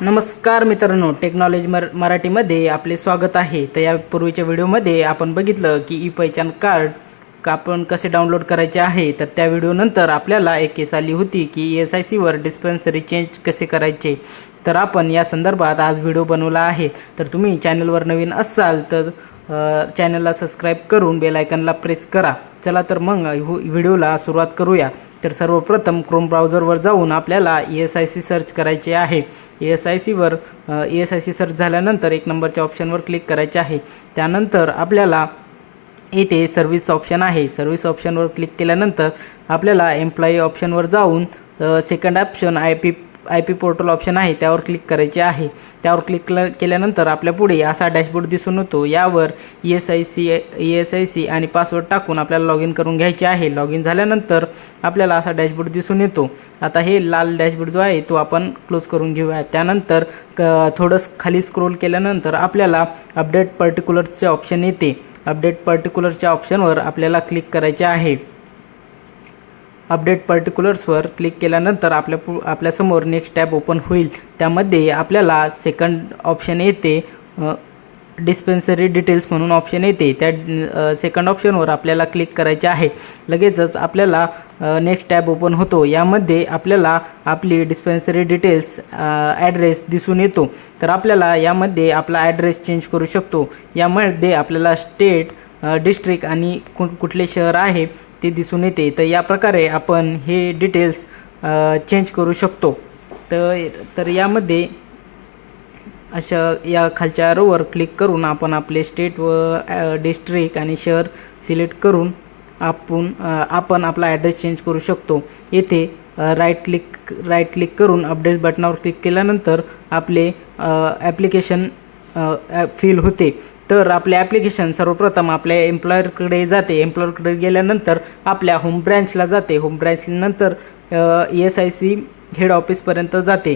नमस्कार मित्रांनो, टेक्नॉलॉजी मराठीमध्ये आपले स्वागत आहे. तर यापूर्वीच्या व्हिडिओमध्ये आपण बघितलं की ई पहिचान कार्ड आपण कसे डाउनलोड करायचे आहे. तर त्या व्हिडिओनंतर आपल्याला एक केस आली होती की ESICवर डिस्पेन्सरी चेंज कसे करायचे. तर आपण या संदर्भात आज व्हिडिओ बनवला आहे. तर तुम्ही चॅनलवर नवीन असाल तर चॅनलला सबस्क्राईब करून बेल आयकॉनला प्रेस करा. चला तर मग व्हिडिओला सुरुवात करूया. तर सर्वप्रथम क्रोम ब्राउझरवर जाऊन आपल्याला ESIC सर्च करायचे आहे. ESIC सर्च झाल्यानंतर एक नंबरच्या ऑप्शनवर क्लिक करायचे आहे. त्यानंतर आपल्याला इथे सर्व्हिस ऑप्शन आहे. सर्व्हिस ऑप्शनवर क्लिक केल्यानंतर आपल्याला एम्प्लॉई ऑप्शनवर जाऊन second option I P portal option आहे त्यावर क्लिक करायचे आहे. त्यावर क्लिक केल्यानंतर आपल्या पुढे असा डॅशबोर्ड दिसून येतो. यावर ESIC आणि पासवर्ड टाकून आपल्याला लॉग इन करून घ्यायचे आहे. लॉग इन झाल्यानंतर आपल्याला असा डॅशबोर्ड दिसून येतो. आता हे लाल डॅशबोर्ड जो आहे तो आपण क्लोज करून घेऊया. त्यानंतर थोडं खाली स्क्रोल केल्यानंतर आपल्याला अपडेट पर्टिक्युलर्सचे ऑप्शन येते. अपडेट पर्टिक्युलर्सच्या ऑप्शनवर आपल्याला क्लिक करायचे आहे. अपडेट पर्टिक्युलर्सवर क्लिक केल्यानंतर आपल्यासमोर नेक्स्ट टॅब ओपन होईल. त्यामध्ये आपल्याला सेकंड ऑप्शन येते, डिस्पेन्सरी डिटेल्स म्हणून ऑप्शन येते. त्या सेकंड ऑप्शनवर आपल्याला क्लिक करायचे आहे. लगेचच आपल्याला नेक्स्ट टॅब ओपन होतो. यामध्ये आपल्याला आपली डिस्पेन्सरी डिटेल्स ॲड्रेस दिसून येतो. तर आपल्याला यामध्ये आपला ॲड्रेस चेंज करू शकतो. यामध्ये आपल्याला स्टेट, डिस्ट्रिक्ट आणि कुठले शहर आहे ते दिसून येते. तर या प्रकारे आपण हे डिटेल्स चेंज करू शकतो. तर यामध्ये अशा या खालच्या रोवर क्लिक करून आपण आपले स्टेट व डिस्ट्रिक्ट आणि शहर सिलेक्ट करून आपण आपला ॲड्रेस चेंज करू शकतो. येथे राईट क्लिक करून अपडेट बटनावर क्लिक केल्यानंतर आपले ॲप्लिकेशन फिल होते. तर आपले ॲप्लिकेशन सर्वप्रथम आपल्या एम्प्लॉयरकडे जाते. एम्प्लॉयरकडे गेल्यानंतर आपल्या होम ब्रँचला जाते. होम ब्रँचनंतर ESIC हेड ऑफिसपर्यंत जाते.